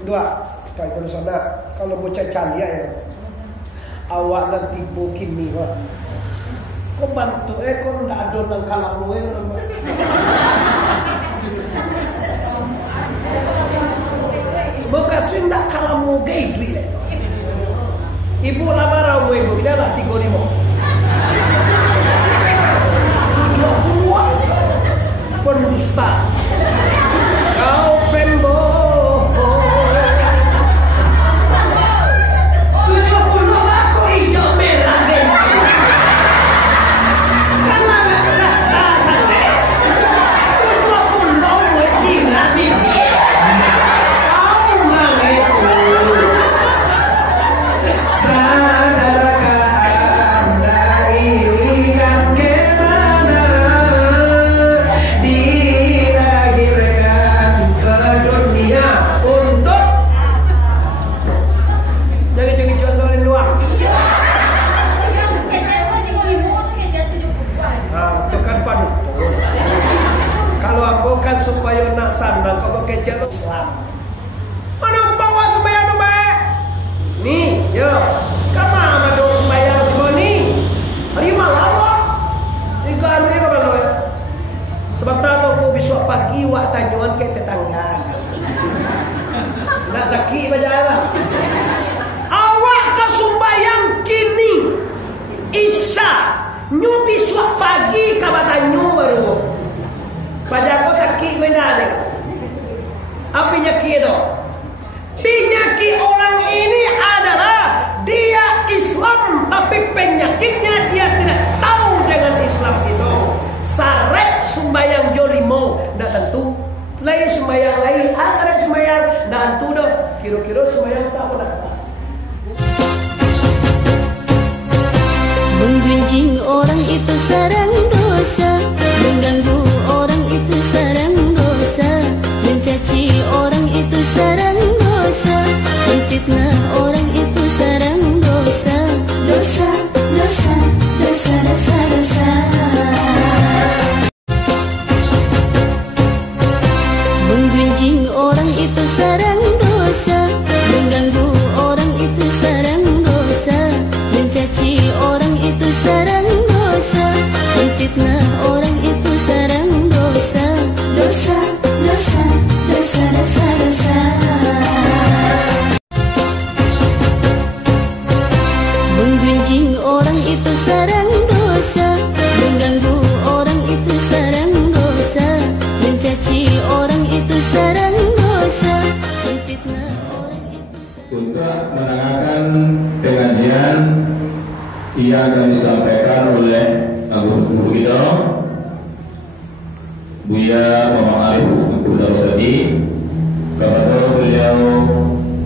Dua, Pak Ibu Sana, kalau bocah calia ya, awak nanti bukin nih, Pak. Kok bantu kok ndak ada nang kalamu Bekas ndak kalamu gay duit. Ibu lamaran ibu, kita lah 3.000. Jual puluhan pendusta. Kau pembohong. 70 aku hijau merah benci. Kalau nggak kena sampai 70 wesi nabi. Kau ngaku. Sadarkah Anda ini kan kemana dilahirkan ke dunia untuk jangan cuma jual-jualin doang. Itu kan padu. Kalau aku kan supaya nak sandang kau pakai jalur Islam. Mana bawa sembahyang tu baik? Nih, yo, kamu ada sembahyang semua ni. Hari malam, tiga hari ke mana? Sebab tahu aku besok pagi wak tanjuan ke tetangga. Nak sakit berjalan. Awak ke sembahyang kini, Isya, nyu besok pagi kabar tanyu baru. Pada aku sakit kau dah ada. Apa penyakit itu? Penyakit orang ini adalah dia Islam, tapi penyakitnya dia tidak tahu dengan Islam itu. Saret sembahyang jolimo, tidak tentu. Lain sembahyang lain, saret sembahyang, tidak tentu dah. Kira-kira sembahyang siapa dah? Menggunjing orang itu sarang dosa, mengganggu orang itu sarang dosa, mencaci orang itu sarang dosa, menfitnah orang itu sarang dosa, dosa, dosa, dosa, dosa, dosa. Menggunjing orang itu sarang dosa, mengganggu orang itu sarang dosa, mencaci orang itu sarang dosa, menfitnah orang itu sarang dosa, dosa, dosa, dosa, dosa, dosa. Menggunjing orang itu sarang dosa, mengganggu orang itu sarang dosa, mencaci orang itu sarang dosa, menfitnah orang itu sarang. Untuk mendengarkan pengajian yang akan disampaikan oleh guru kita Buya Muhammad Arif Udawsadi, kepada beliau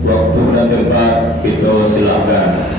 waktu dan tempat kita silakan.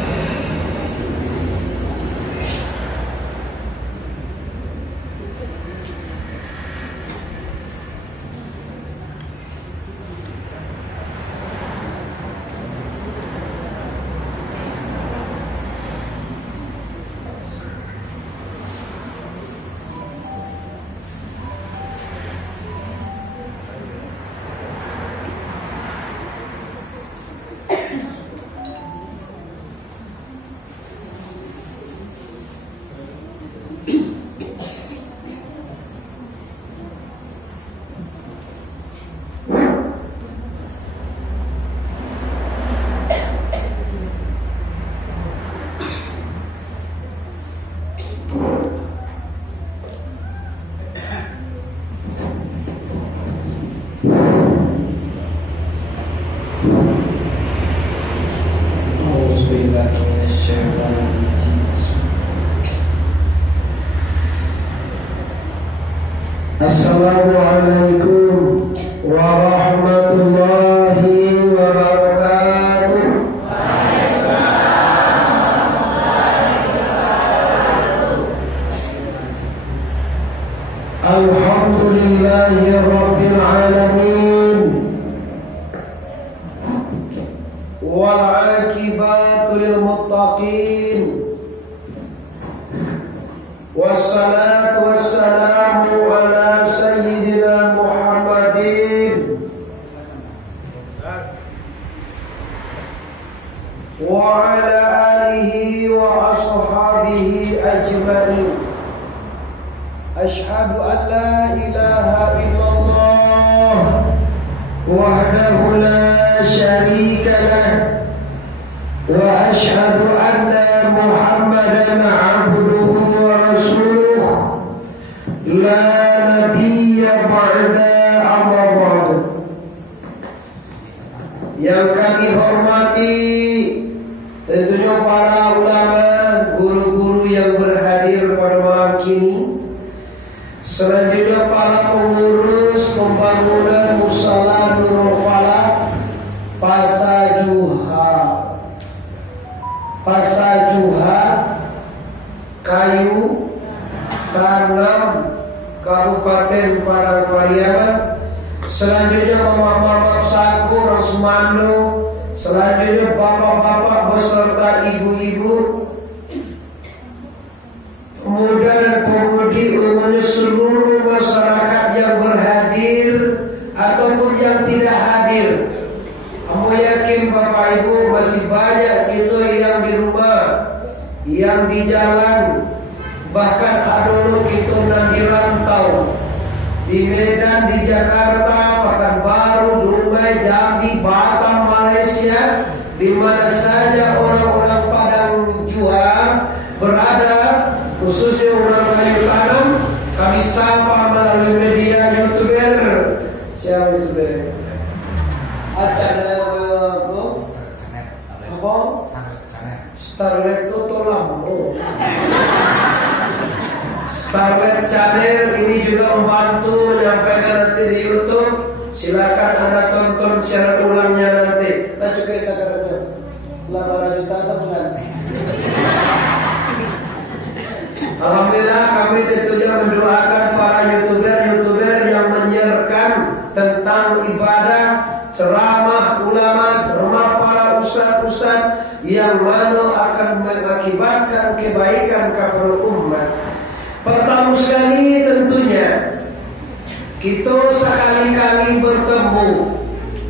Assalamualaikum warahmatullahi wabarakatuh. Alhamdulillahi rabbil alamin, wal aqibatu lil muttaqin, wassalatu wassalamu ala sayyidina Muhammadin وعلى آله وأصحابه أجمعين. أشهد أن لا إله إلا الله وحده لا شريك له وأشهد أن محمدا عبده ورسوله لا نبي بعد أما بعد. Yang kami hormati tentunya para ulama, guru-guru yang berhadir pada malam kini. Selanjutnya para pengurus pembangunan Musala Nurul Falak Pasajuha Kayu Tanam Kabupaten Padang Pariaman. Selanjutnya Mama Saku Rosmando. Selanjutnya bapak-bapak beserta ibu-ibu, pemuda dan pemudi, umumnya seluruh masyarakat yang berhadir ataupun yang tidak hadir. Kamu yakin bapak ibu masih banyak itu yang di rumah, yang di jalan, bahkan ada itu yang di rantau, di Medan, di Jakarta, Pekanbaru, Dumai, Jambi, Batam, Malaysia, di mana saja orang-orang Padang Juang berada, khususnya orang kayu tanam, kami sapa melalui media YouTuber. Siapa YouTuber? Starlet Totolam. Starlet Channel ini juga membantu menyampaikan nanti di YouTube. Silakan Anda tonton secara ulangnya nanti. Nah juga sekarang 8 juta sebulan. Alhamdulillah kami tentunya mendoakan para YouTuber yang menyiarkan tentang ibadah, ceramah ulama, ceramah para ustaz yang mana akan mengakibatkan kebaikan kepada umat. Pertama sekali tentunya kita sekali-kali bertemu.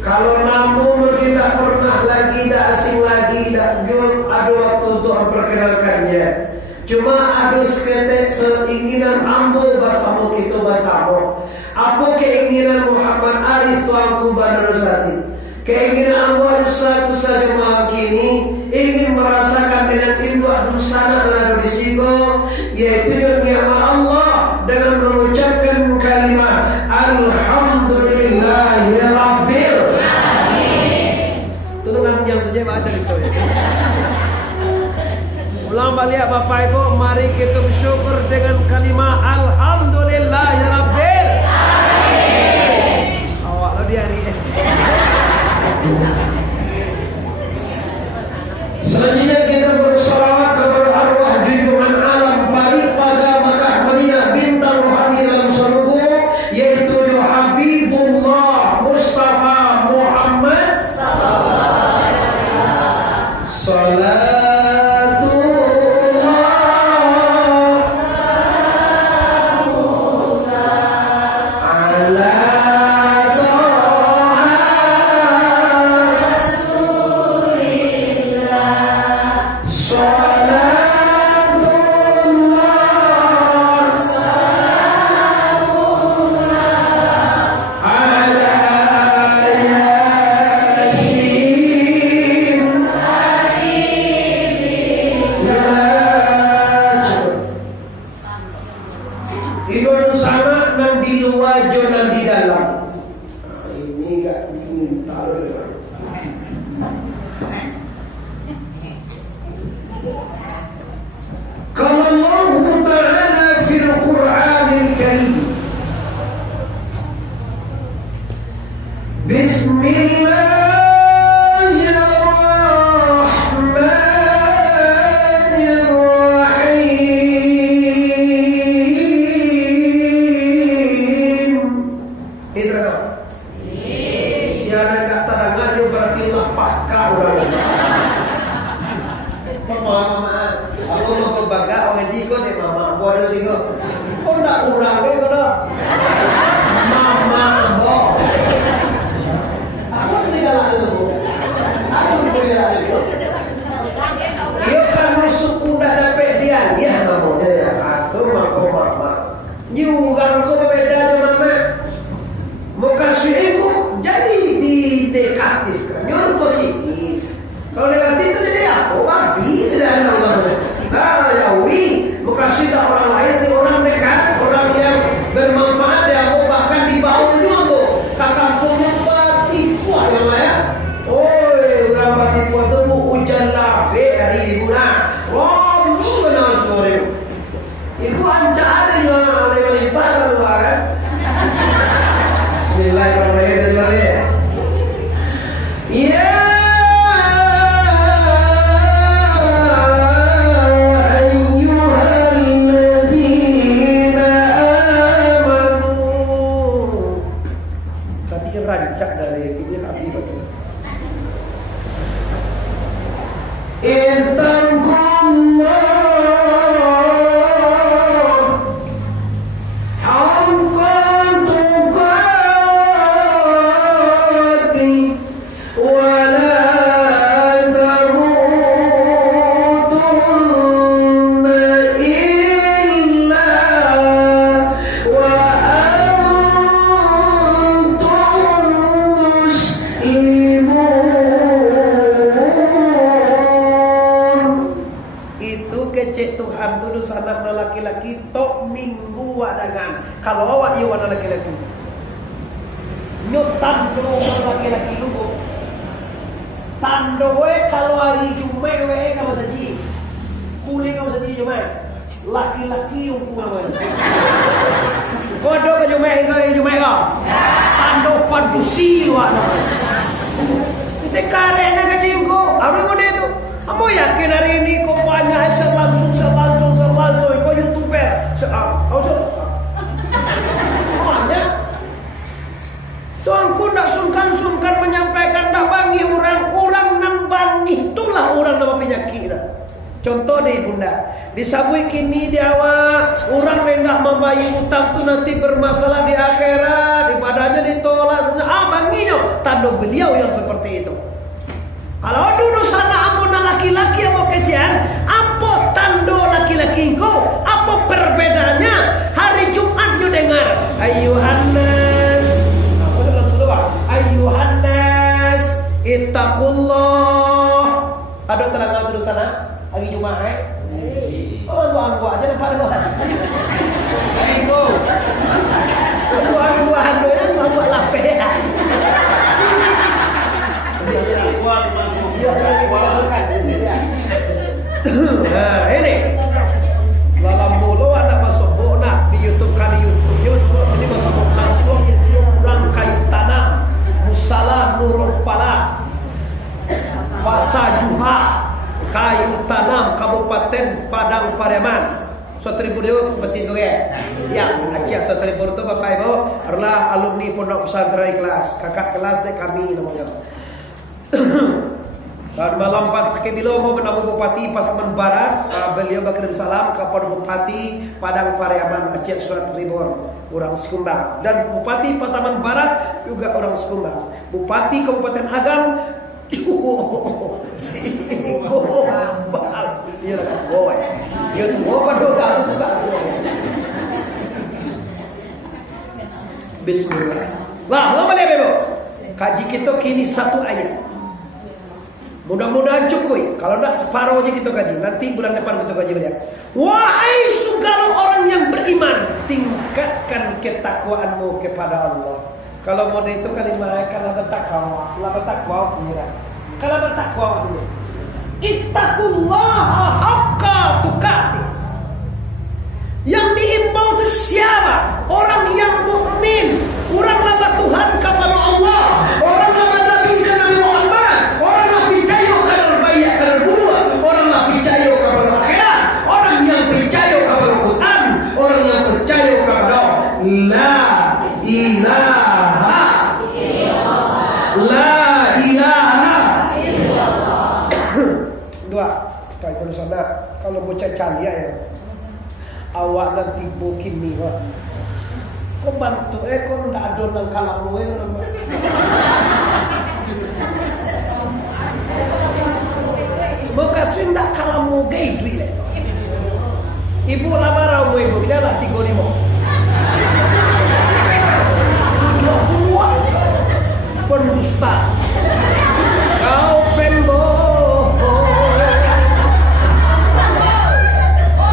Kalau namun kita pernah lagi, tidak asing lagi, belum ada waktu untuk memperkenalkannya. Cuma ada seketek seinginan ambo basamu kita basamu. Apa keinginan Muhammad Arif Tuanku Badarusati? Keinginan ambo satu saja malam kini, ingin merasakan dengan indu adusana dan adusiko, yaitu nikmat Allah dengan mengucapkan kalimat Alhamdulillahirabbil alamin. Tolong yang saja bahasa itu. Ulang balik Bapak Ibu, mari kita bersyukur dengan kalimat Alhamdulillahirabbil alamin. Awak lo dia ni. Selanjutnya kita bersolawat kepada arwah junjungan alam Bari pada Makkah Madinah bintang rohani dalam surga, yaitu Habibullah Mustafa Muhammad sallallahu alaihi wasallam. didekatifkan, harus positif. Kalau negatif itu jadi apa? Babi, tidak ada orang. Nah, yawi, bekasih tak orang lain, di orang dekat, orang yang bermanfaat dia mau bahkan di bawah juga bu. Kakak punya batipu yang lain. Oi, orang batipu itu bu hujan lape hari liburan. Wah, ini benar sekali. Ibu anca ada yang oleh melimpah lalu kan? Bismillahirrahmanirrahim. Ya. Rancak dari ini Habib betul. Laki-laki tok minggu wadangan. Kalau awak ieu wana laki-laki. Nyutan dulu laki-laki lu. Tando we kalau hari Jumat we kamu saji. Kuli kamu saji Jumat. Laki-laki yang kurang. Kodo ke Jumat kau. Tando padusi wana. Kita karena kajingko. Apa mau dia tu? Kamu yakin hari ini kau banyak langsung kau YouTuber banyak tuanku nak sungkan menyampaikan dah bangi orang nan bangi itulah orang nama penyakit dah. Contoh deh bunda disabui kini di awak orang hendak membayar utang tu nanti bermasalah di akhirat ibadahnya ditolak banginya tanda beliau yang seperti itu. Kalau dulu sana ampun laki-laki yang mau kejian, apa tando laki-laki kau? Apa perbedaannya? Hari Jumat you dengar, Ayuhannas, apa itu langsung doa? Ayuhannas, ittaqullah. Ada tenaga dulu sana, hari Jumat Oh, doa aja nampak doa. Ayo, doa doa buat lapeh. Nah ini dalam mulu anak masuk nak di YouTube dia semua jadi masuk langsung kurang kayu tanam musalah nurul pala Wasa Juha kayu tanam Kabupaten Padang Pariaman. Saudara Ibu betul ya. Ya, Aceh saudara Ibu itu Bapak Ibu adalah alumni Pondok Pesantren Ikhlas, kakak kelas dari kami namanya. Dan malam Pak Bilo mau menamu Bupati Pasaman Barat, beliau berkirim salam kepada Bupati Padang Pariaman Aceh Surat Ribor, orang Sekumbang, dan Bupati Pasaman Barat juga orang Sekumbang. Bupati Kabupaten Agam, Sekumbang, dia lah boy, dia tu boy doa juga. Bismillah. Lah, lama lihat bebo. Kaji kita kini satu ayat. Mudah-mudahan cukup. Kalau nak separuh aja kita kaji. Nanti bulan depan kita kaji balik. Wahai segala orang yang beriman, tingkatkan ketakwaanmu kepada Allah. Kalau mau itu kalimat kalau bertakwa, kalau bertakwa artinya ittaqullaha haqqa tuqatih. Yang diimbau itu siapa? Orang yang mukmin, orang lama Tuhan kepada Allah, orang lama Nabi Nabi Muhammad, orang yang percaya kepada baik kepada guru, orang yang percaya kepada akhirat, orang yang percaya kepada Quran, orang yang percaya kepada la ilaha illallah. Dua, baik pada sana kalau bocah calia ya. Awak nanti bukin ni wah. Kau bantu kau ndak ada nang kalamu Bekas ndak kalamu gay duit le. Ibu lamar ibu dia lah 35. Dua buah. Pun berdusta. Kau pembohong.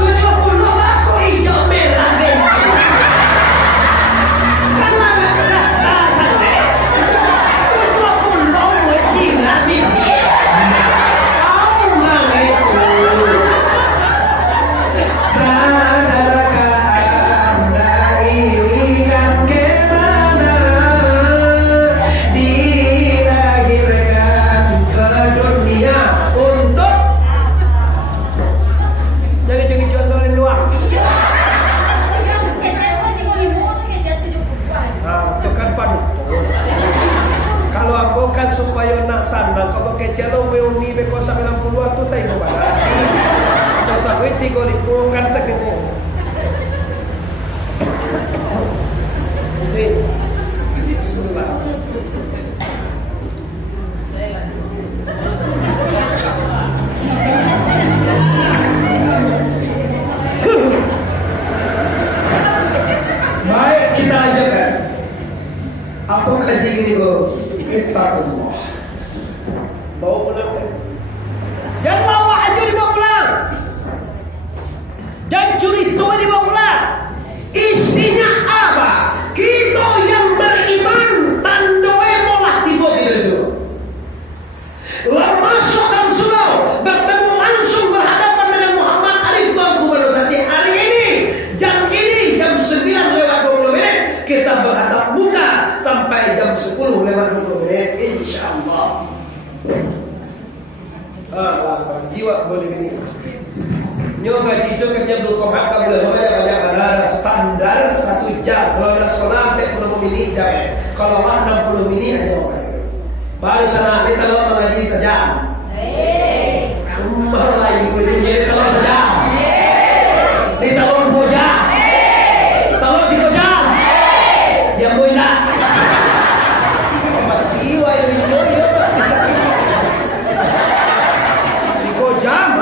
70 aku hijau merah bencong. Kalau nggak kena santai. 70 mesti nabi dia. Kau nggak itu. Sadarkah Anda ini kan kemana dilahirkan ke dunia untuk jadi jual-jualin doang. Nah, itu kan padu. Kalau aku kan supaya nak sana, kalau kecil lo meuni beko 90 tu tai mo balati. Kalau sabi 3,000 kan sakitnya. Si. Bismillah. Baik, kita ajarkan. Apa kaji gini bro? Ittaqullah. Bawa pulang kan? Jangan bawa aja dibawa pulang. Jangan curi tua dibawa pulang. Isinya apa? Kita yang beriman tandoe molah tiba tidak suruh. Lalu masuk dalam surau, bertemu langsung berhadapan dengan Muhammad Arif Tuanku Barosati. Hari ini, jam 9:20 kita berhadap muka sampai jam 10:20 insyaallah. Jiwa boleh ini. Nyoba cincin kerja dulu sobat kami lah. Banyak ada standar 1 jam. Kalau ada sekolah 40 minit jam. Kalau 60 minit aja. Baru sana kita lalu mengaji sejam. Melayu jadi kalau sejam. Di tahun 2 jam. Tahun 3 jam. Dia boleh. Jiwa ini boleh. 3 jam.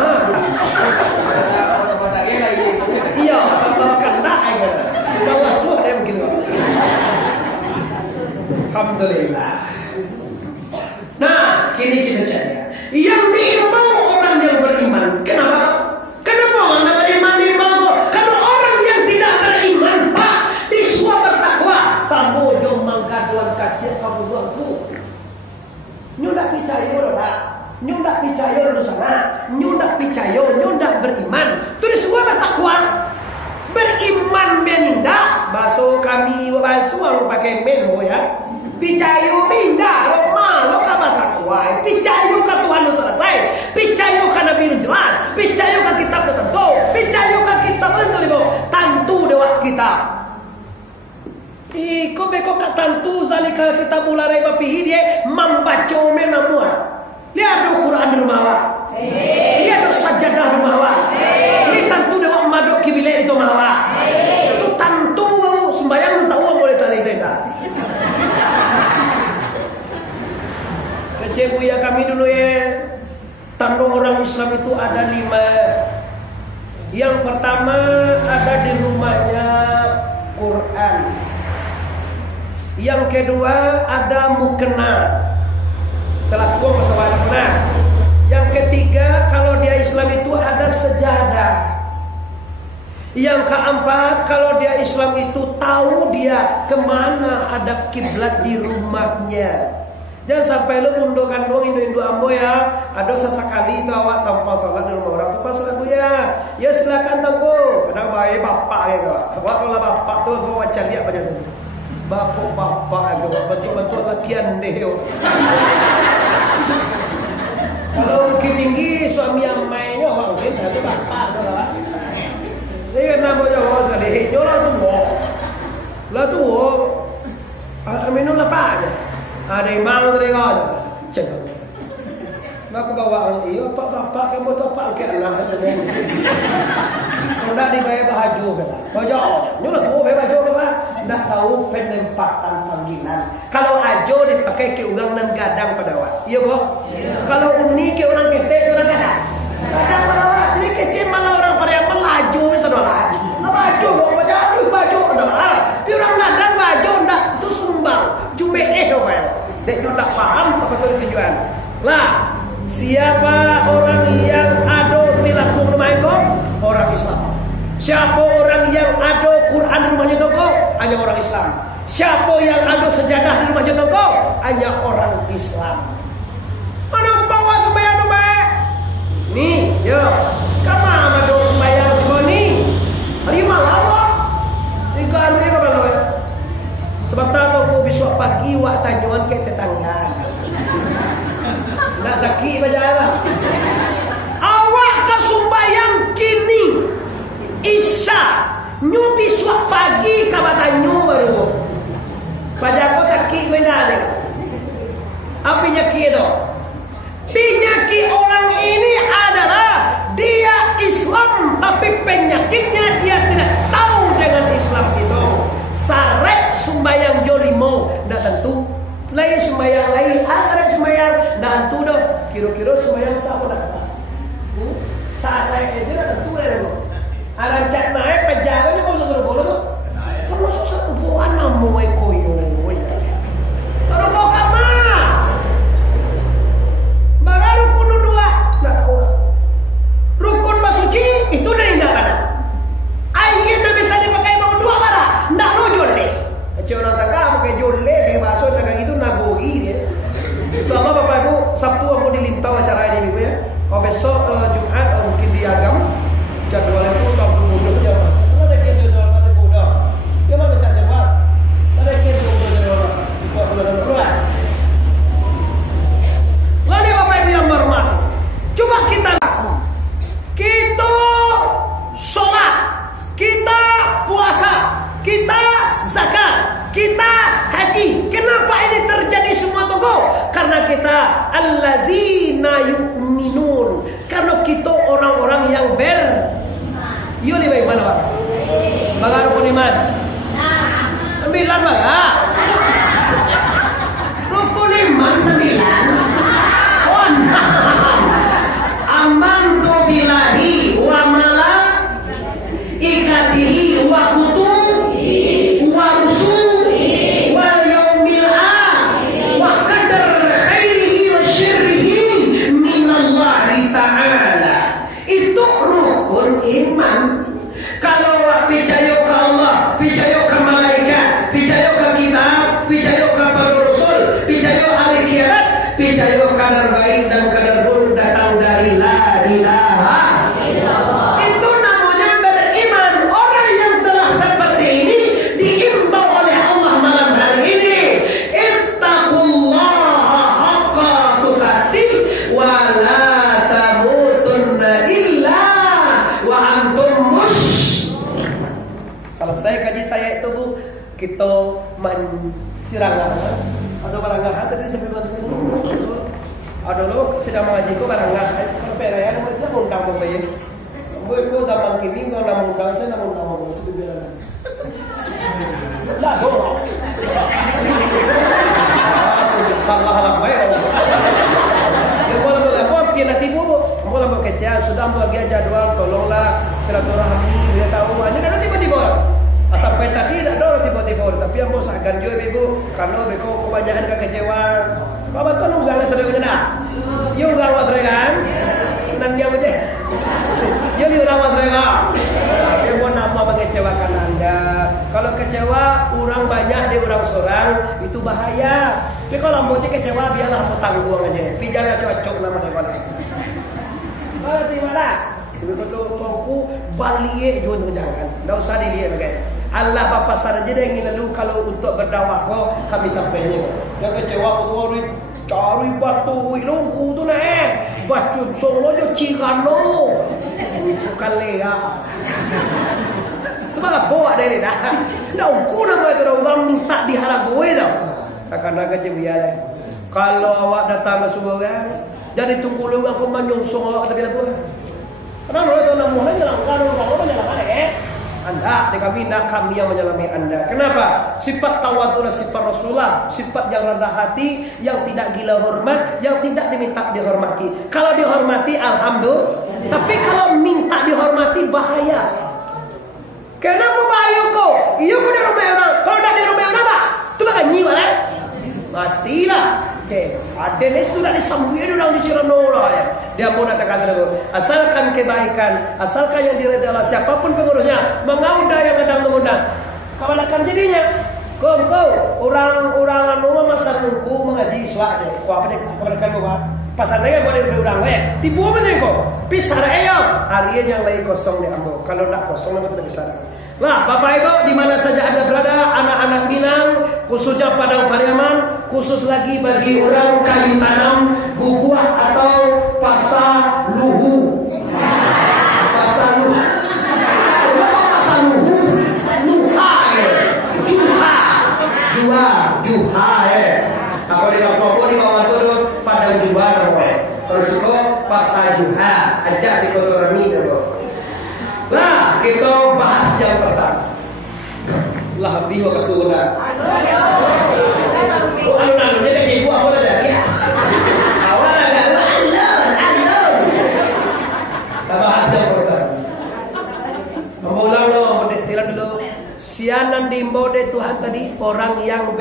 Iya, tanpa makan nak aja. Bawa suah dia begitu. Alhamdulillah. Nah, kini kita cari. Yang diimbau orang yang beriman. Kenapa? Kenapa orang yang beriman diimbau? Kalau orang yang tidak beriman, Pak, disuruh bertakwa. Sambo jom mangkaduan kasih kamu tuanku. Nyudak percaya lah. Nyudak percaya di sana. Nyudak percaya, nyudak beriman. Itu disuruh bertakwa. Beriman menindak. Baso kami baso orang pakai melo ya. Picayo minda, lo malo kabar takwa. Picayo ka Tuhan lo selesai. Picayo ka Nabi lo jelas. Picayo ka kitab lo tentu. Picayo ka kitab lo tentu. Tantu dewa kita. Iko beko ka tantu zalika kitab ularai bapihi dia membaca menamua. Lihat do Quran di rumah wa. Lihat do sajadah di rumah wa. Ini tantu dewa madok kibile itu mawa. Itu tantu sembahyang tahu boleh tali tenda. Cik Buya kami dulu ya. Tanda orang Islam itu ada 5. Yang pertama ada di rumahnya Quran. Yang kedua ada mukena. Setelah tua masalah mukena. Yang ketiga kalau dia Islam itu ada sejadah. Yang keempat kalau dia Islam itu tahu dia kemana hadap kiblat di rumahnya. Jangan sampai lu mundokan doang Indo ambo ya. Ada sesekali itu awak tanpa salat di rumah orang tu pas lagu ya. Ya silakan tangko. Kadang baik bapak ya kau. Awak kalau bapak tu bawa cari apa dia tu. Bapak ya kau. Betul-betul lakian deh yo. Kalau tinggi suami yang mainnya orang lain itu bapak tu lah. Dia nama dia orang sekali. Nyolah tu wah. Lah tu wah. Minum apa aja. Ada imam dari kau, cakap. Maka bawa orang iyo, pak kamu tu pak ke anak tu ni. Kau dah dibayar baju ke? Baju, nyolah tu bayar baju ke? Nak tahu penempatan panggilan. Kalau ajo dipakai ke orang dan gadang pada awak, iya boh. Kalau uni ke orang ketek orang gadang. Gadang pada awak, jadi kecil malah orang pada yang melaju saudara. Baju, baju, dah. Tapi orang gadang baju nak tu sumbang, cuma apa? Dek tak paham apa tujuan. Lah, siapa orang yang ada tilakung rumah itu? Orang Islam. Siapa orang yang ada Quran di rumahnya toko? Hanya orang Islam. Siapa yang ada sejadah di rumahnya toko? Hanya orang Islam. Mana bawa sembahyang rumah? Nih, yo, kamu ada sembahyang semua ni. Terima lawak. Tiga hari apa lo? Sebab tahu kau besok pagi wak tanjuan ke tetangga. Nak sakit bajalah. Awak ke sembahyang kini Isya nyu besok pagi kabatanyu baru. Pada kau sakit kau dah ada. Apa penyakit itu? Penyakit orang ini adalah dia Islam tapi penyakitnya dia tidak tahu dengan Islam itu. Sarek sembahyang jolimo dah tentu. Lain sembahyang lain, sarek sembahyang dah tentu dah. Kira-kira sembahyang siapa dah? Sarek itu dah tentu dah. Arancak naik pejalan ni kau suruh bola tu. Kamu susah tu buat nama koyo. Suruh bawa kamar. Bagai rukun dua, nak tahu. Rukun masuci itu dari tidak ada. Air nak bisa dipakai bawa dua bara, nak lo jole. Macam orang sangka pakai jole, masuk dagang itu nagogi dia. Selama bapak ibu Sabtu aku dilintau acara ini ibu ya. Kalau besok Jumat mungkin di Agam. Jadwal itu tak perlu jawab. Ada kita jawab ada bodoh. Dia mana tak jawab? Ada kita jawab. Kau belum keluar. Lalu Bapak Ibu yang berhormat, coba kita sholat, kita puasa, kita zakat, kita haji. Kenapa ini terjadi semua tunggu? Karena kita allazina yu'minun. Karena kita orang-orang yang Yo ni baik mana Pak? Baga rukun iman. Sembilan baga. Rukun iman 9. Amantu billahi wa malaikatihi wa kutubihi wa rusulihi wal yaumil akhir wa qadar khairihi wa syarrihi minallahi ta'ala. Itu rukun iman. Kalau percaya ke Allah, percaya ke malaikat, percaya ke kitab, percaya kepada Rasul, percaya hari kiamat, percaya kadar baik dan kadar buruk datang dari la ilaha illallah. Itu namanya beriman. Orang yang telah seperti ini diimbau oleh Allah malam hari ini. Ittaqullaha haqqa tuqatih wa la tamutunna illa wa antum selesai kaji saya itu Bu, kita mensirangan. Ada barangah tadi sebelum ada lo sedang mengaji ko barangah. Kalau perayaan mereka undang pemain. Gue zaman kini kalau nama undang saya nama undang itu bilang. Lah dong. Salah lah baik. Ya boleh apa pina tibu. Boleh bekerja sudah bagi jadwal tolonglah silaturahmi dia tahu. Hanya ada tiba-tiba. Sampai tadi tidak ada tiba-tiba, tapi yang mau sagan juga ibu, kalau beko kebanyakan kekecewa, kau betul unggang sering nak, you unggang mas kan, nan dia macam, you orang mas kan, dia mau nama mengecewakan anda. Kalau kecewa orang banyak dia orang seorang itu bahaya. Tapi kalau mau kecewa biarlah mau tanggung aja, jangan cocok nama dia boleh. Oh terima. Ibu kata tuanku balik jual jangan, tidak usah dilihat bagai. Allah bapa saja dia yang lalu kalau untuk berdakwah kami sampainya. Yang kecewa tu cari batu ilungku tu naik. Batu solo jo cigano. Bukan lea. Tu apa buat dari dah. Tidak ukur nama itu orang minta diharap gue tau. Takkan nak kecewa. Kalau awak datang ke semua orang, jadi tunggu lu aku menyungsung awak tapi apa? Kenapa itu namunan jalan kalau menyalahkan Anda, kami nak kami yang menyelami Anda. Kenapa? Sifat tawadhu sifat Rasulullah, sifat yang rendah hati, yang tidak gila hormat, yang tidak diminta dihormati. Kalau dihormati alhamdulillah, tapi kalau minta dihormati bahaya. Kenapa bahaya kok? Iya kau di rumah orang, kalau tidak di rumah orang apa? Itu bakal nyiwa kan? matilah. Adenes itu tidak disambuin orang di Ciranola ya. Dia pun katakan dulu, asalkan kebaikan, asalkan yang diridhai Allah, siapapun pengurusnya, mengauda yang kadang mengundang. Kawan jadinya. Kau orang anu masa nunggu mengaji suat je. Kau apa je? Kau kan kau pasal dia boleh orang we. Tipu apa je kau? Pisah ayo. Harian yang lagi kosong diambil. Kalau tak kosong kita bisa. Lah, Bapak Ibu di mana saja Anda berada, anak-anak Minang, khususnya Padang Pariaman, khusus lagi bagi orang kayu tanam, guguak atau pasar luhu. Pasar luhu. Pasar luhu. Juha aku di Papua di bawah itu pada juha namanya. Terus itu pasal juha aja si kotorani itu. Lah kita bahas yang pertama. Lah biho keturunan. Alun-alun jadi ibu apa ada? Ya. Awal ada alun. Kita bahas yang pertama. Memulai lo detail dulu. Sianan dihimbau dari Tuhan tadi orang yang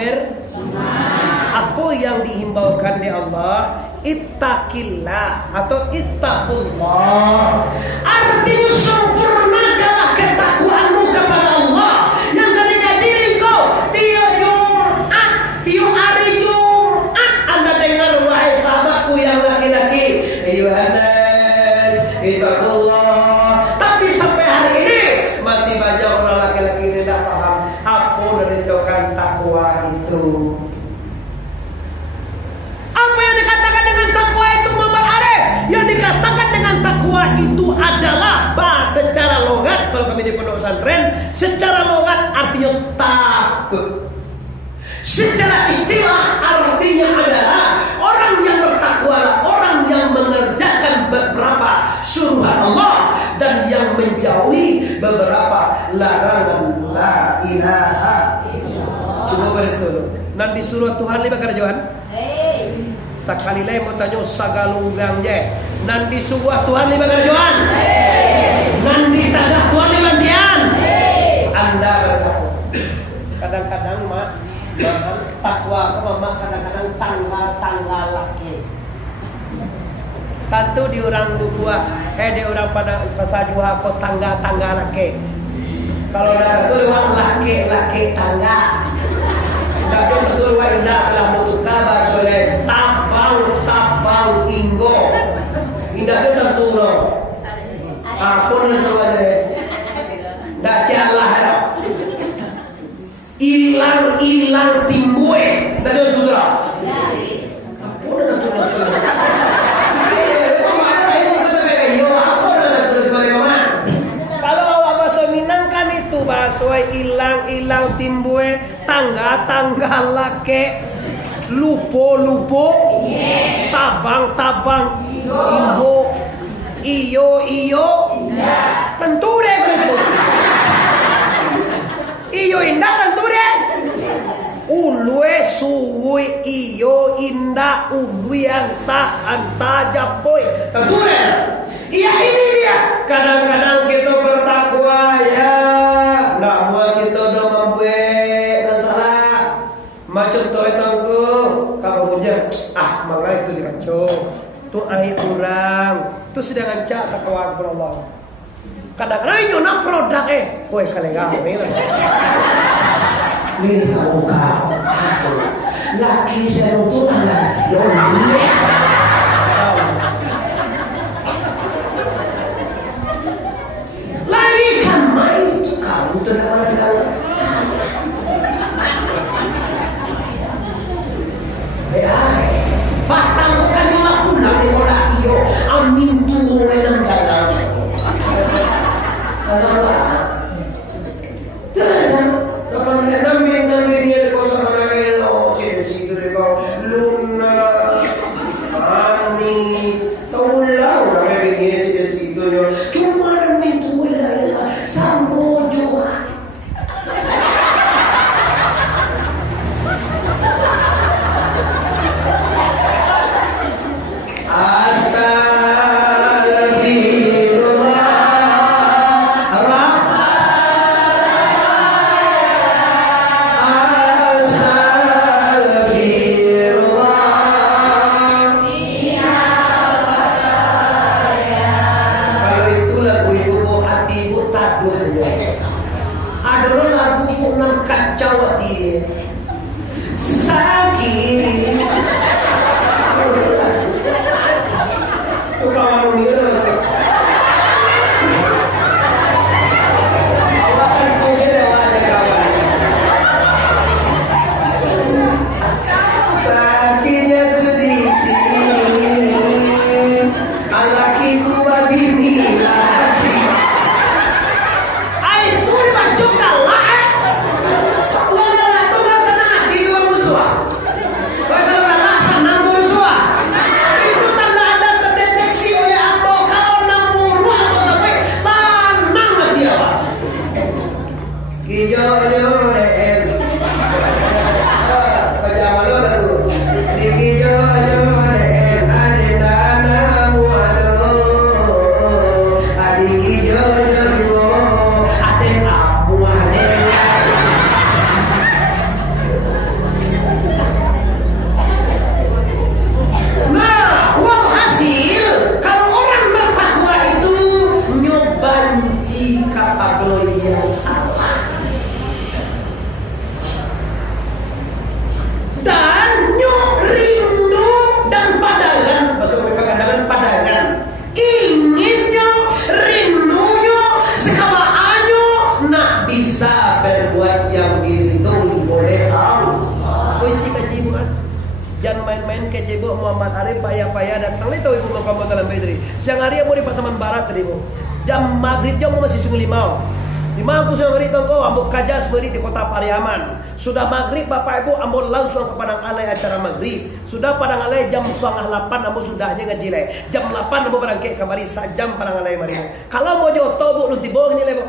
apa yang dihimbaukan di Allah? Ittaqillah atau ittaqullah. Artinya sempurnakanlah ketakwaanmu kepada Allah. Yang ketika diri kau tiap hari Jumat Anda dengar wahai sahabatku yang laki-laki, ayyuhannas ittaqullah. Tapi sampai hari ini masih banyak orang laki-laki ini tidak paham apa menentukan takwa itu. Apa yang dikatakan dengan takwa itu Muhammad Arif? Yang dikatakan dengan takwa itu adalah bahasa secara logat, kalau kami di pondok pesantren, secara logat artinya takut. Secara istilah artinya adalah orang yang bertakwa, orang yang mengerjakan beberapa suruhan Allah dan yang menjauhi beberapa larangan. La ilaha illallah. Coba bersuluh. Nan disuruh Tuhan lima kerjaan. Sekali lagi mau tanya sagalunggang je. Nan disuruh Tuhan lima kerjaan. Nan ditagah Tuhan lima tian. Anda bertakwa. Kadang-kadang mak takwa ke mama kadang-kadang tanggal laki. Tentu di orang gua, di orang pada pasajuha kok tangga laki. Kalau dah betul wah laki tangga. Dah betul wah indah lah mutuka basoleh tapang inggo. Indah tu tentu roh. Apa tentu ada. Dah cialah. Ilang timbue. Dah tentu roh. Apa tentu roh. Bahasoi ilang timbue tangga lake lupo tabang iyo tentu deh iyo indah tentu deh ulue suwui iyo indah ulu yang anta japoi tentu deh. Iya ini dia kadang-kadang kita bertakwa ya. Nak buat kita dah membuat masalah. Macam tu itu kamu punya. Mangga itu dikacau. Tu air kurang. Tu sedang ancak takwa kepada Allah. Kadang-kadang nyona produk Woi kalian ni lah. Ni kau. Laki saya tu ada. Larikan main itu kamu tenang. Patang bukan cuma pulang di bola iyo. Amin tu renang jalan. Jangan nami dia kosan lagi lo situ deh kau luna ani tahu lah orang dia situ yo cuma nami tu lah sambo juga. ibu Muhammad Arif payah-payah datang itu ibu mau dalam bedri. Siang hari mau di Pasaman Barat tadi bu. Jam maghrib jam masih Sungai Limau. Lima aku sudah beri tongko ambok kajas beri di kota Pariaman. Sudah maghrib bapak ibu ambok langsung ke Padang Alai acara maghrib. Sudah Padang Alai jam 7:30 ambok sudahnya ngajile. Jam 8 ambok berangkat kamari sajam Padang Alai mari. Kalau mau joto bu lu tibo ini lebo.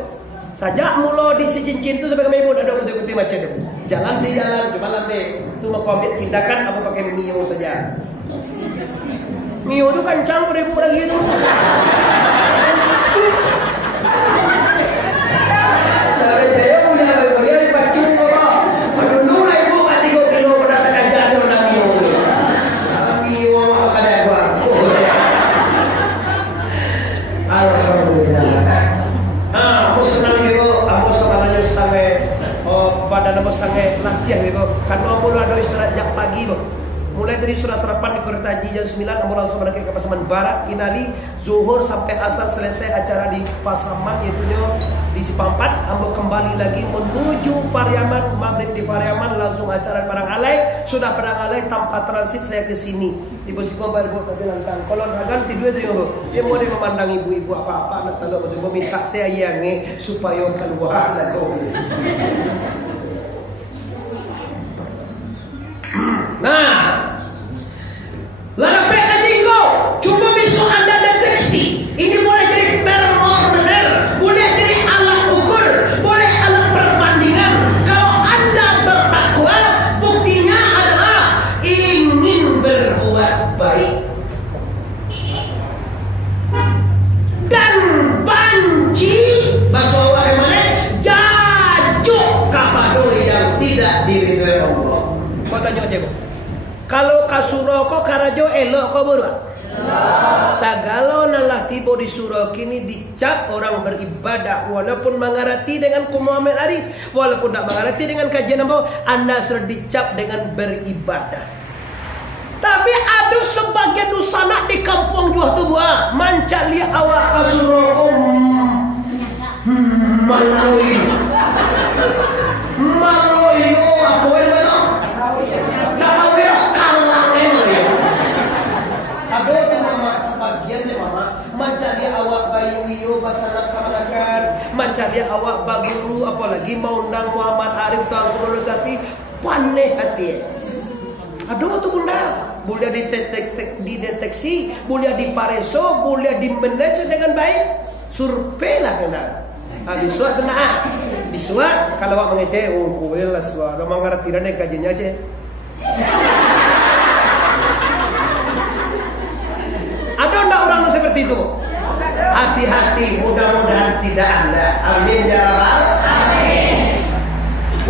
Sajak mulo di si cincin tu sampai kami ibu ada putih-putih macam tu. Jalan si jalan cuma lambe. Tu mau ambil tindakan apa pakai mio saja. Mio tu kencang pada ibu lagi tu. Saya punya boleh dipacu kok. Dulu ibu mati 3 kilo pada tekan jadul nak mio. Mio apa ada buat. Alhamdulillah. Aku senang ibu, aku sebenarnya sampai pada nama sangat latihan ibu. Karena aku ada istirahat jam pagi ibu. Mulai dari surah sarapan di Kereta Haji jam 9, aku langsung berangkat ke Pasaman Barat, Kinali, zuhur sampai asar selesai acara di Pasaman, yaitu di Cipampat. Aku kembali lagi menuju Pariaman, maghrib di Pariaman, langsung acara Padang Alai. Sudah Padang Alai tanpa transit saya ke sini. Ibu Sikombar ibu bilang kalau ganti duit dia ibu, dia mau memandang ibu-ibu apa-apa nak tahu betul minta saya yange supaya keluar lagu. Nah, lalu pekanjiko, coba besok anda deteksi. Ini boleh jadi termometer, boleh jadi alat ukur, boleh alat perbandingan. Kalau anda bertakwa, buktinya adalah ingin berbuat baik. Dan banci, bahasa bagaimana? Jajuk kapado yang tidak diridhoi Allah. Kau tanya aja bu. Kalau kasuroko karajo elok kau buat. Sagalo nalah tibo di surau kini dicap orang beribadah walaupun mengerti dengan Muhammad Arif, walaupun tak mengerti dengan kajian apa, anda sudah dicap dengan beribadah. Tapi ada sebagian dusana di kampung jual tu buah mancali awak kasuroko maloi apa yang mencari awak bayu iyo pasangan kamanakan, mencari awak baguru, apalagi mau undang Muhammad Arif Tuan Kulo Jati, paneh hati. Aduh tu bunda, boleh dideteksi, boleh dipareso, boleh dimanage dengan baik. Survei lah kena. Disuat kena. Disuat kalau awak mengecek, oh kuil lah suat. Kalau mengerti dan kajiannya aja. Ada enggak orang seperti itu? Hati-hati, mudah-mudahan tidak ada. Amin ya rabbal alamin.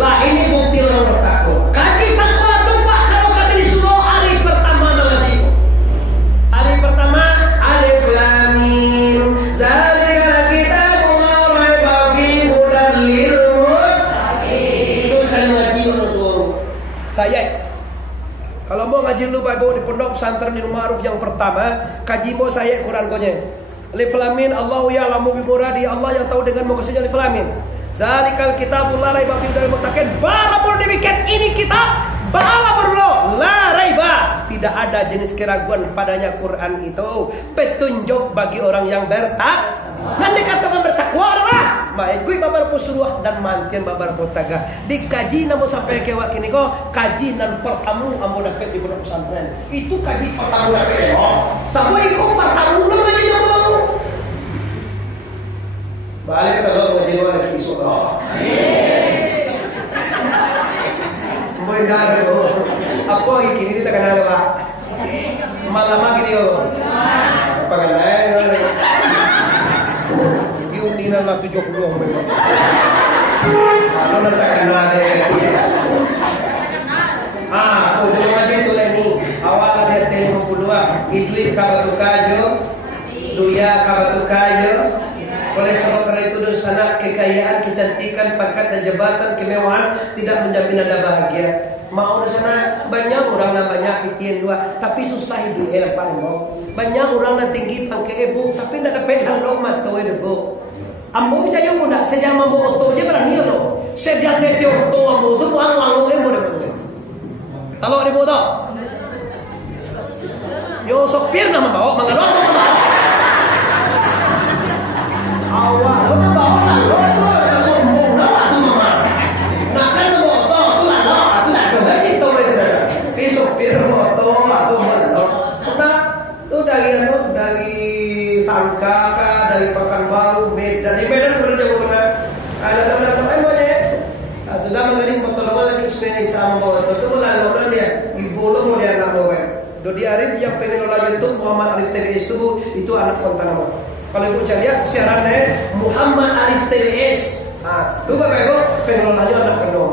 Lah ini bukti orang bertakwa. Kaji takwa itu Pak kalau kami disuruh hari pertama nanti. Hari pertama alif lam mim. Zalikal kitabul la raiba fihi hudal lil muttaqin. Itu saya ngaji untuk saya. Kalau mau ngaji lu baik di pondok pesantren di Ma'ruf yang pertama, kaji mau saya Quran konya. Alif lam mim, Allahu ya'lamu bi muradi, Allah yang tahu dengan maksudnya alif lam mim. Zalikal kitabul la raiba fihi hudal muttaqin. Walaupun demikian ini kitab bala berlo la raiba, tidak ada jenis keraguan padanya. Quran itu petunjuk bagi orang yang bertakwa. Dan dikatakan bertakwa adalah maikui babar pusuruh dan mantian babar potaga. Dikaji namun sampai kewak kini kok kaji nan pertamu ambo dapat di pondok pesantren. Itu kaji pertamu dapat. Sampai ikut pertamu lah ngaji yang baru. Balik kalau ngaji lagi besok. Amin. Benar tu. Apa ini kita kenal Pak? Malam lagi dia. Apa kenal? Diundinan lah 70 memang. Kalau nak kenal dia. Aku cuma aja tu lah ni. Awal dia tengok 52. Duit kabatu kajo, duya kabatu kajo. Oleh sebab karena itu dari sana kekayaan, kecantikan, pangkat dan jabatan, kemewahan tidak menjamin anda bahagia. Mau di sana banyak orang nak banyak pikiran dua, tapi susah hidup paling mau. Banyak orang nak tinggi pangkat ibu, tapi nak dapat halal mata ibu. Ambo percaya pun tak sejak mampu oto je berani lo. Sejak dia oto ambo tu uang ibu dah. Kalau ibu tu. Yo sopir nama bawa mengenal. Awak lo bawa lah lo tu sombong lah tu mama. Nak kan motor tu lah tu dah cerita itu dah. Pi sopir motor atau motor. Nah tu dari Sangka kah, dari Pekanbaru, Medan. Di Medan pernah jauh pernah. Ada mana? Sudah mengirim pertolongan lagi supaya Islam bawa itu melalui orang dia. Ibu lo mau dia anak bawa. Dodi Arif yang pengen olah YouTube Muhammad Arif TBS itu anak kontan nama. Kalau ibu cari lihat siarannya Muhammad Arif TBS. Itu bapak ibu pengen olah anak kenal.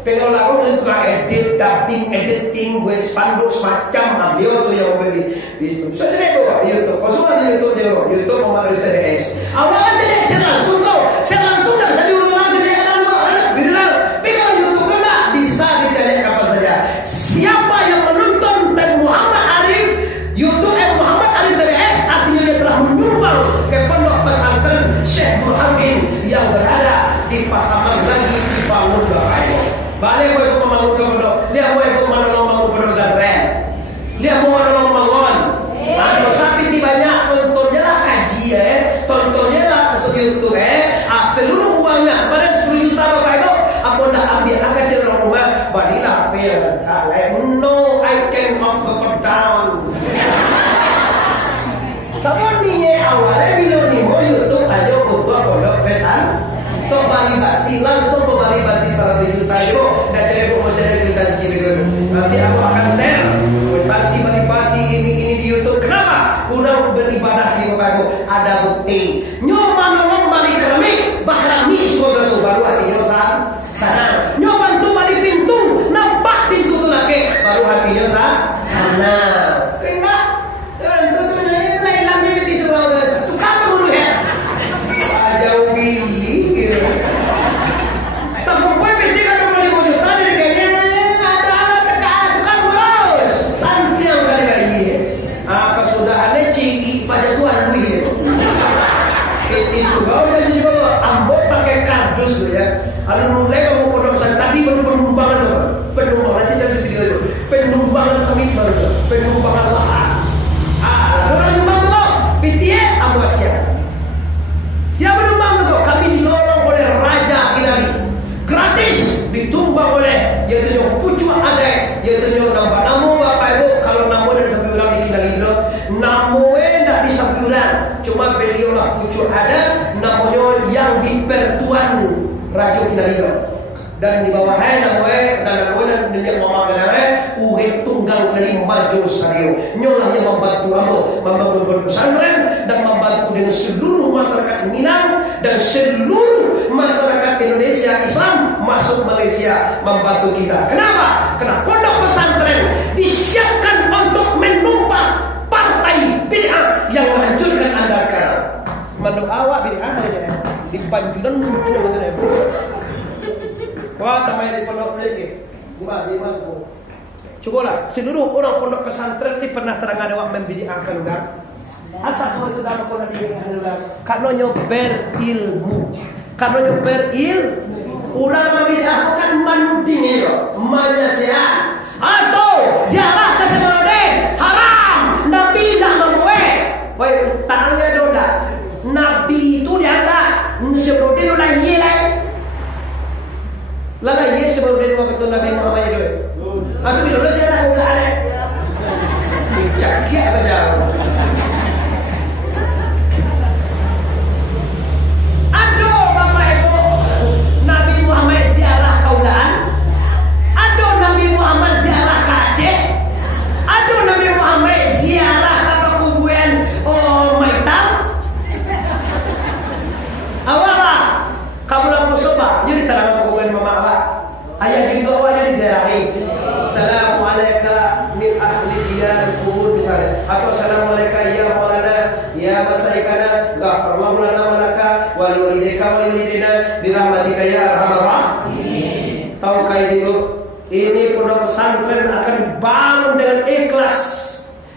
Pengen olah itu tukang edit, dubbing, editing, gue spanduk semacam. Beliau tuh yang beli YouTube. Saya cari ibu YouTube. Kosongan di YouTube dia YouTube Muhammad Arif TBS. Awal aja lihat saya langsung kau, saya langsung dah bisa diulang jadi anak viral. Tapi kalau YouTube kena bisa dicari kapan saja. Siapa yang menonton dan Muhammad Arif YouTube Muhammad Arif TBS artinya dia telah menyumbang ke pondok pesantren Syekh Burhanuddin yang berada di Pasaman lagi dibangun Bapak. Balik mau ibu membangun ke pondok, dia mau ibu membangun pondok pesantren, dia mau membangun. Atau sapi banyak tontonnya lah kaji tontonnya lah YouTube seluruh uangnya kemarin 10 juta Bapak Ibu, aku nak ambil akan cari rumah, badilah apa yang salah. No, I can off the down. Sama ni awalnya bila ni mau YouTube aja untuk pondok pesan. Tok bagi basi langsung bagi basi 100 juta itu. Dah cari mau cari kwitansi begitu. Nanti aku akan share kwitansi basi ini di YouTube. Kenapa? Orang beribadah di Bapak Ibu ada bukti. Nyoba nolong balik kerami semua itu baru hatinya sana. Nyoba tu balik pintu, nampak pintu tu lagi baru hatinya sana. Enggak. Tentu tu ini lain lagi pintu sebelah itu kan guru ya. Jauh bili gitu. Tak boleh pintu kan boleh juta dari kayaknya ada tekan bos. Santai kali lagi. Kesudahannya ciki pada tuan duit. Itu sudah jadi bawa ambok pakai kardus ya. Lalu mulai kamu pondok pesantren tadi baru penumbangan apa? Penumbangan nanti cari video itu. Penumbangan sawit baru. Penumbangan lahan. Orang nyumbang tu kok. PTA Abu Asia. Siapa nyumbang tu kok? Kami dilorong oleh Raja Kinali. Gratis ditumbang oleh yaitu yang pucuk ada, yaitu yang nampak namo Bapak Ibu kalau namo dari sabiuran di Kinali dulu. Namo tidak di sabiuran. Cuma beliau lah pucuk ada namanya yang di Pertuan Raja Kinali dan di bawahnya namanya dan dia mama namanya uhe tunggang kali maju sario nyolah yang membantu membangun pesantren dan membantu dengan seluruh masyarakat Minang dan seluruh masyarakat Indonesia Islam masuk Malaysia membantu kita. Kenapa? Karena pondok pesantren disiapkan untuk menumpas partai bid'ah yang menghancurkan anda sekarang. Mandu awak bid'ah aja di panjuran muncul gitu ya. Wah, namanya di pondok lagi. Gua di mana tu? Cobalah seluruh orang pondok pesantren ini pernah terangkan awak membid'ahkan enggak? Asal itu dalam pondok ini adalah karena berilmu. Karena berilmu. Orang membid'ahkan manding itu, manasihat. Atau ziarah ke Semarang haram, Nabi dah membuat. Woi, tangannya doda. Nabi itu dia ada, Semarang itu dah hilang. Lama ye Semarang waktu Nabi Muhammad itu. Aku bila ziarah udah ada. Dicaki apa jauh? Aduh Bapak Ibu, Nabi Muhammad ziarah kaudaan. Aduh Nabi Muhammad ziarah ke Aceh. Aduh Nabi Muhammad ziarah ke kuburan Maitam. Awallah kamu nak musoba, jadi terang kuburan mama awak. Ayah gitu awak jadi ziarahi. Assalamualaikum min ahli diyar kubur misalnya. Atau assalamualaikum ya maulana ya masaikana ghafarallahu lana wa laka wa liwalidayka wa liwalidina birahmatika ya arhamar rahimin. Tahukah ibu? Ini pondok pesantren akan dibangun dengan ikhlas.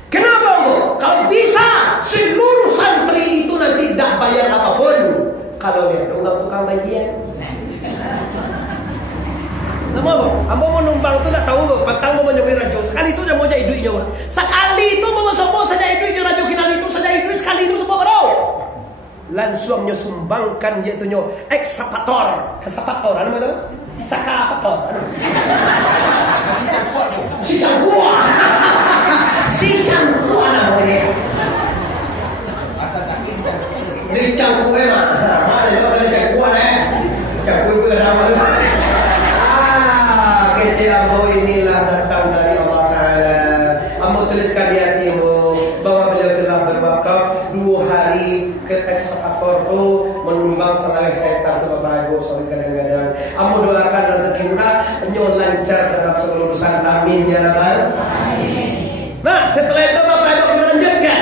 Kenapa bu? Kalau bisa seluruh santri itu nanti tidak bayar apapun. Kalau dia nunggang tukang bagian. Semua bu, ambo mau numpang tu nak tahu bu, petang mau menjadi raja. Sekali itu dia mau jadi duit jauh. Sekali itu mau kali itu semua baru. Langsung nyo sumbangkan iaitu nyo eksapator. Eksapator apa itu? Sakapator. Si Cangkua. Si Cangkua namanya. Di Cangkua mah. Mana ada Cangkua Cangkua itu nama. Kecil ambo inilah datang dari Allah Taala. Ambo tuliskan di hatimu bahwa beliau telah berbakar 2 hari ke eksapator tu menumbang selawai syaitan tu Bapak Ibu sampai kadang-kadang. Ambo doakan rezeki murah, nyo lancar dalam segala urusan. Amin ya rabbal alamin. Nah, setelah itu Bapak Ibu kita lanjutkan.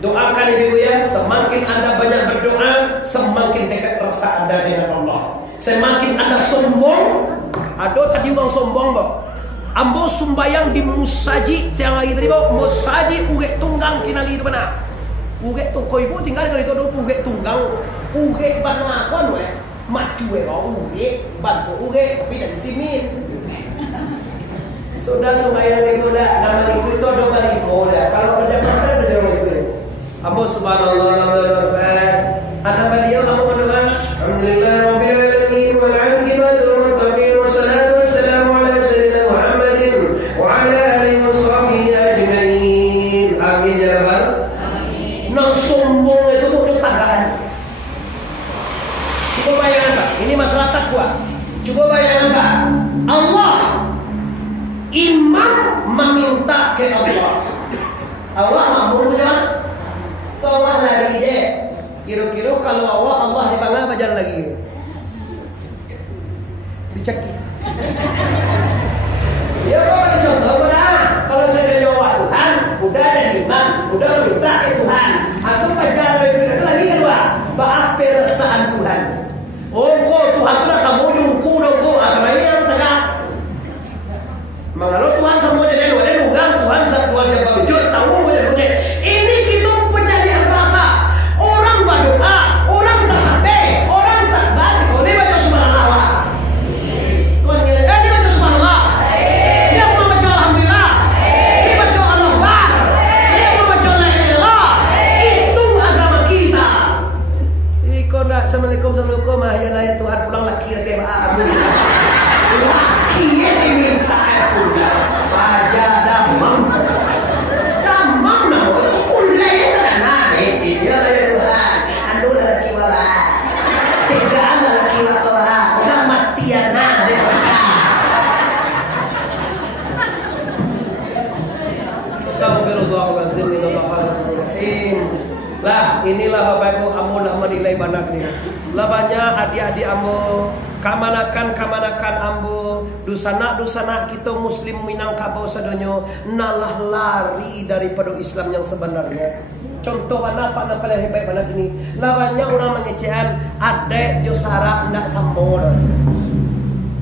Doakan ibu ya, semakin Anda banyak berdoa, semakin dekat rasa Anda dengan Allah. Semakin Anda sombong, ada tadi orang sombong kok. Ambo sumbayang di musaji tiang lagi tadi bawa musaji uge tunggang kinali itu benar. Uge tu kau ibu tinggal dengan itu dulu uge tunggang uge benar kan we maju we kau uge bantu uge tapi dari sini. Sudah sumbayang itu dah nama itu ada balik dah. Kalau ada mana ada jauh itu. Ambo subhanallah alhamdulillah. Ada beliau kamu berdoa. Alhamdulillah rabbil alamin wal aqibatul muttaqin wassalatu wassalamu ala sayyidina Muhammadin wa ala alihi washabihi ajmain. Amin ya rabbal alamin. Nang sombong itu bukan tanggalan. Coba bayangkan, ini masalah takwa. Coba bayangkan, Allah imam meminta ke Allah. Allah mampu jangan. Kau lari dia. Kira-kira kalau Allah dipanggil bajar lagi. Dicekik. Ya kau dicontoh benar. Kalau saya nyawa Tuhan, udah ada imam, udah minta ke Tuhan. Atau bajar lagi lagi kedua. Apa perasaan Tuhan? Oh kau Tuhan tu dah sambung ku dong ku. Atau ini yang tengah. Mengalau Tuhan sambung jadi dua dan Tuhan satu aja wujud tahu boleh. Ini kita pencarian rasa. Orang berdoa, orang tak sampai, orang tak basi. Kau ni baca subhanallah. Kau ni baca subhanallah. Dia mau baca alhamdulillah. Dia baca Allah Akbar. Dia mau baca la ilaha illallah. Itu agama kita. Kau nak assalamualaikum ya Tuhan pulang laki lagi amin. Laki yang diminta pulang. Baca damam. Damam nak ulai tak nak ni. Ya Tuhan, anu laki wala. Cegaan laki wala. Kau nak matian nak. Astagfirullahaladzim. Innallahirrahmanirrahim. Lah inilah Bapak Ibu ambo lah menilai banak ni. Lah banyak adik-adik ambo kamanakan ambo dusana kita muslim Minangkabau sadonyo nalah lari daripada Islam yang sebenarnya. Contoh apa paling hebat banak ini. Lah banyak orang mengecehan adek jo sarap ndak sambol.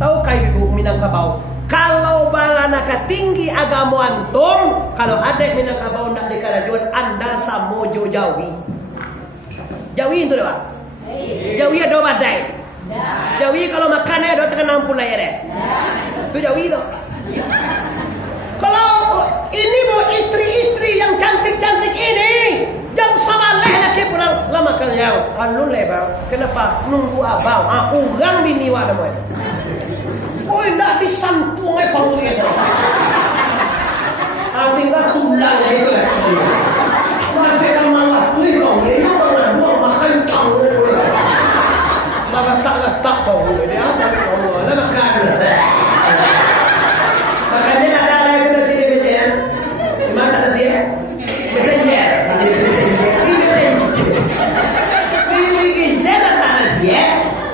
Tahu kai Ibu Minangkabau? Kalau balanaka tinggi agama antum, kalau adek Minangkabau ndak dikalajuan anda samojo Jawi. Jawi itu dah. Jawi ada badai. Jawi kalau makannya ada tekan 60 air. Itu Jawi tu. Kalau ini mau istri-istri yang cantik-cantik ini, jam sama lelaki pulang lah makan yang anu lebar. Kenapa? Nunggu abang. Urang bini wa nama. Oh, nak disantung ai kau ni. Tinggal tulang itu lah. Macam malah tu kau ni orang buang makan kau. Letak kau ni apa kau lah makan. Makanya ada lagi kita sini bejen. Di mana ada sih? Messenger. Ini jalan tak sih.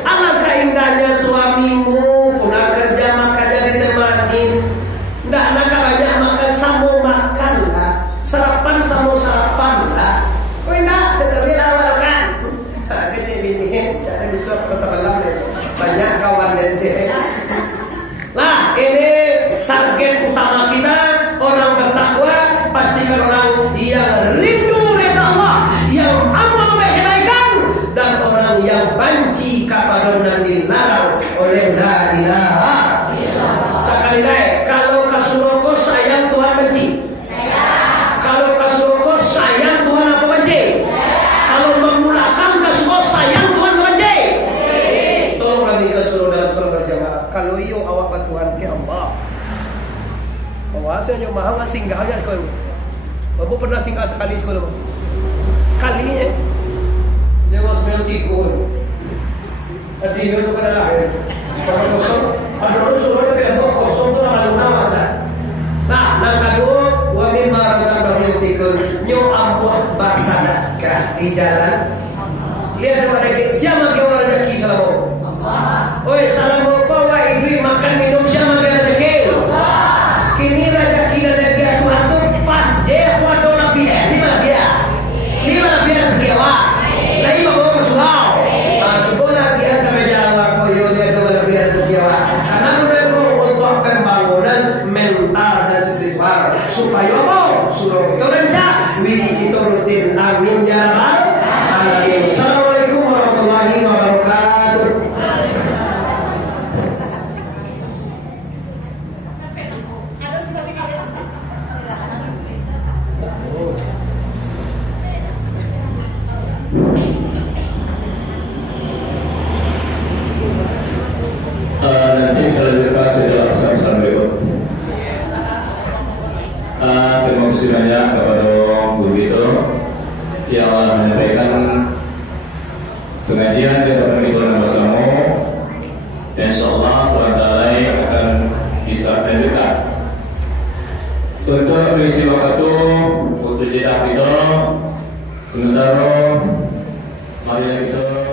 Alangkah indahnya suamimu pulang kerja makannya ditemanin. Ndak nak banyak makan samo makan lah. Sarapan samo sarapan lah. Kau nak dengerin awal kan? Kita bini cari besok pasal malam deh. Banyak kawan dente. Lah ini target utama kita orang bertakwa pastikan orang yang rindu reda Allah, yang amal kebaikan dan orang yang benci kepada dan dilarang oleh la ilaha illallah. Sekali lagi, kalau kasuroko sayang Tuhan benci. Kalau kasuroko sayang Tuhan apa benci? Bahwasanya mahal nggak singgahnya kau. Bapak pernah singgah sekali sekolah bang? Sekali ya. Dia masuk yang tikun. Tadi dia tu kena lahir. Kalau kosong, ada orang suruh dia bilang kosong tu nama saya. Nah, kedua, wahai marasan yang tikun, nyo ampuh basadakah di jalan. Lihat ada siapa yang rezeki selama. Oi, selama kau wahai makan minum siapa yang rezeki? Kini rezeki dan rezeki Tuhan tu pas je aku ada nabi lima biar sekiawa. Lagi bawa kesulau. Coba lagi akan menjawab koyo dia dua biar sekiawa. Karena mereka untuk pembangunan mental dan spiritual supaya apa? Suruh kita rencana, wili kita rutin. Amin ya rabbal alamin. Assalamualaikum warahmatullahi wabarakatuh. Nanti kalau dekat saya pesan-pesan berikut. Terima kasih banyak kepada Bu Gito yang menyampaikan pengajian kepada kita bersama. Dan insyaallah selanjutnya akan bisa lanjutkan. Untuk mengisi waktu untuk jeda kita, sementara mari kita